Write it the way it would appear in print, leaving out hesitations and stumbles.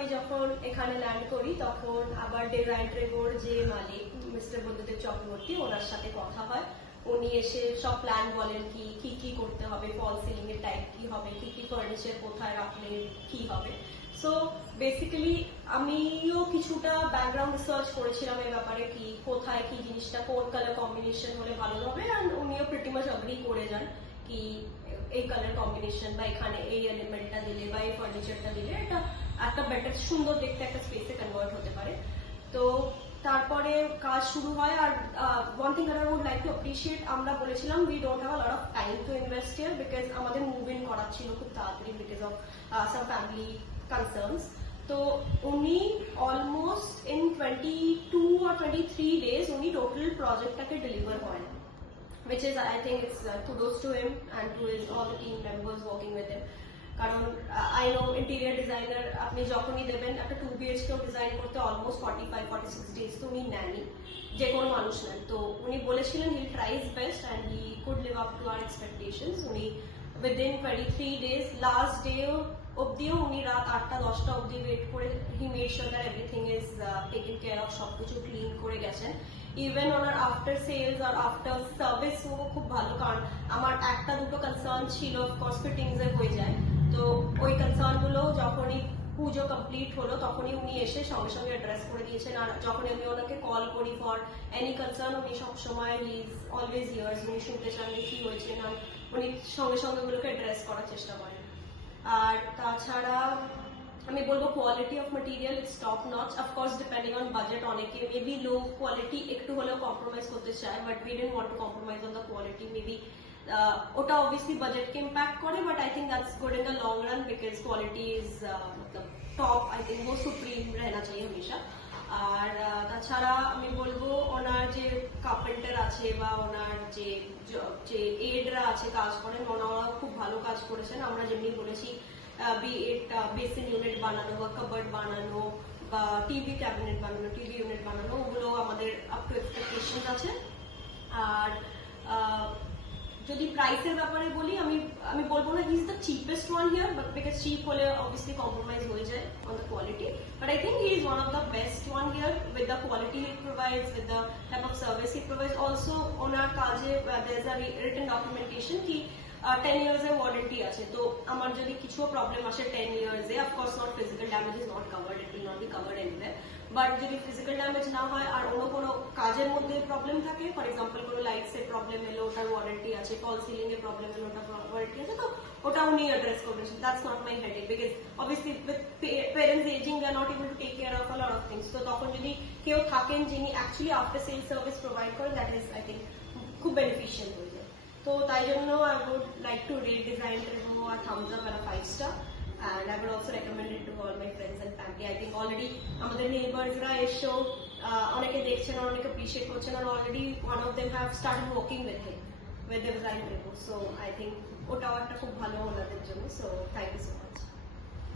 আমি যখন এখানে ল্যান্ড করি তখন আবার ডিজাইন ট্রেভোর যে মালিক মিস্টার বুদ্ধদেব চক্রবর্তী ওনার সাথে কথা হয়। উনি এসে সব প্ল্যান বলেন কি কি করতে হবে, ফল সিলিং এর টাইপ কি হবে, কি ফার্নিচার কোথায় রাখলে কি হবে। সো বেসিক্যালি আমিও কিছুটা ব্যাকগ্রাউন্ড রিসার্চ করেছিলাম এই ব্যাপারে, কি কোথায় কি জিনিসটা কোন কালার কম্বিনেশন হলে ভালো হবে, আর উনিও প্রিটি মাচ অ্যাগ্রি করে যান কি এই কালার কম্বিনেশন বা এখানে এই এলিমেন্টটা দিলে বা এই ফার্নিচারটা দিলে এটা একটা বেটার সুন্দর দেখতে একটা স্পেসে কনভার্ট হতে পারে। তো তারপরে কাজ শুরু হয়। আর one thing that I would like to appreciate, আমরা বলেছিলাম we don't have a lot of time to invest here because আমাদের মুভ ইন করার ছিল খুব তাড়াতাড়ি because of some family concerns. তো উনি অলমোস্ট ইন 22 or 23 days উনি টোটাল প্রজেক্টটাকে ডেলিভার করেন, which is I think it's kudos to him and to his all the team members working with him. কারণ আই নো ইন্টেরিয়ার ডিজাইনার আপনি যখনই দেবেন একটা 2 BHK ডিজাইন করতে অলমোস্ট 45-46 ডেজ তো উনি নেনই, যে কোনো মানুষ নেন। তো উনি বলেছিলেন he try his best and he could live up to our expectations. উনি উইদিন 23 days লাস্ট ডে অব্দিও উনি রাত 8টা-10টা অব্দি ওয়েট করে he made sure that everything is taken care of, সবকিছু ক্লিন করে গেছেন। ইভেন ওনার আফটার সেলস আর আফটার সার্ভিস খুব ভালো, কারণ আমার একটা দুটো কনসার্ন ছিল অফকোর্স ফিটিংস এ হয়ে যায়, তো ওই কনসার্ন গুলো যখনই পুজো কমপ্লিট হলো তখনই উনি এসে সঙ্গে সঙ্গে অ্যাড্রেস করে দিয়েছেন। আর যখন আমি ওনাকে কল করি ফর এনি কনসার্ন উনি সবসময় হি ইজ অলওয়েজ হিয়ার্স, উনি শুনতে চান কি হয়েছে না, উনি সঙ্গে সঙ্গে ওগুলোকে অ্যাড্রেস করার চেষ্টা করেন। আর তাছাড়া আমি বলবো quality of material it's top notch. Of course depending on budget অনেকে মেবি লো কোয়ালিটি একটু হলেও কম্প্রোমাইজ করতে চায়, but we didn't want to compromise on the quality. Maybe ওটা অবভিয়াসলি বাজেটকে ইম্প্যাক্ট করে, but I think that's good in the long run because quality is मतलब top, I think वो supreme रहना चाहिए हमेशा। আর তাছাড়া আমি বলবো ওনার যে কার্পেন্টার আছে বা ওনার যে এডরা আছে কাজ করেন, ওনারা খুব ভালো কাজ করেছেন। আমরা যেমনি বলেছি বি ইট বেসিন ইউনিট বানানো বা কাবার্ড বানানো বা টিভি ক্যাবিনেট বানানো, টিভি ইউনিট বানানো, ওগুলো আমাদের আপ টু এক্সপেকটেশন আছে। আর যদি প্রাইসের ব্যাপারে বলি আমি বলবো না he is the cheapest one here, but because cheap হলে অবভিয়াসলি কম্প্রোমাইজ হয়ে যায় on the quality, but I think he is one of the best one here with the quality he provides, with the type of service he provides. Also ওনার কাজে there is a written documentation কি 10 years এর warranty আছে। তো আমার যদি কিছু problem আসে 10 years এ, of course not physical damage is not covered, it will not be covered anywhere, but যদি ফিজিক্যাল ড্যামেজ না হয় আর অন্য কোনো কাজের মধ্যে প্রবলেম থাকে, ফর এক্সাম্পল কোনো লাইটস এর প্রবলেম এলো ওটার ওয়ারেন্টি আছে, ফল সিলিং এর প্রবলেম এলো ওটার ওয়ারেন্টি আছে, তো ওটা উনি অ্যাড্রেস করবেন। That's not my headache because obviously with parents ageing they are not able to take care of a lot of things. তো তখন যদি কেউ থাকেন যিনি actually after sale service provide করেন, দ্যাট ইজ আই থিঙ্ক খুব beneficial হয়ে যায়। তো তাই জন্য I would like to rate design Trevo a thumbs up and a 5 star, and I would also recommend it to all my friends and family. I think already আমাদের নেইবার্সরা এসেও অনেকে দেখছেন, অনেকে অ্যাপ্রিশিয়েট করছেন, আর already one of them have started working with him with the design ট্রেভো, so I think ওটাও একটা খুব ভালো ওনাদের জন্য। So thank you so much.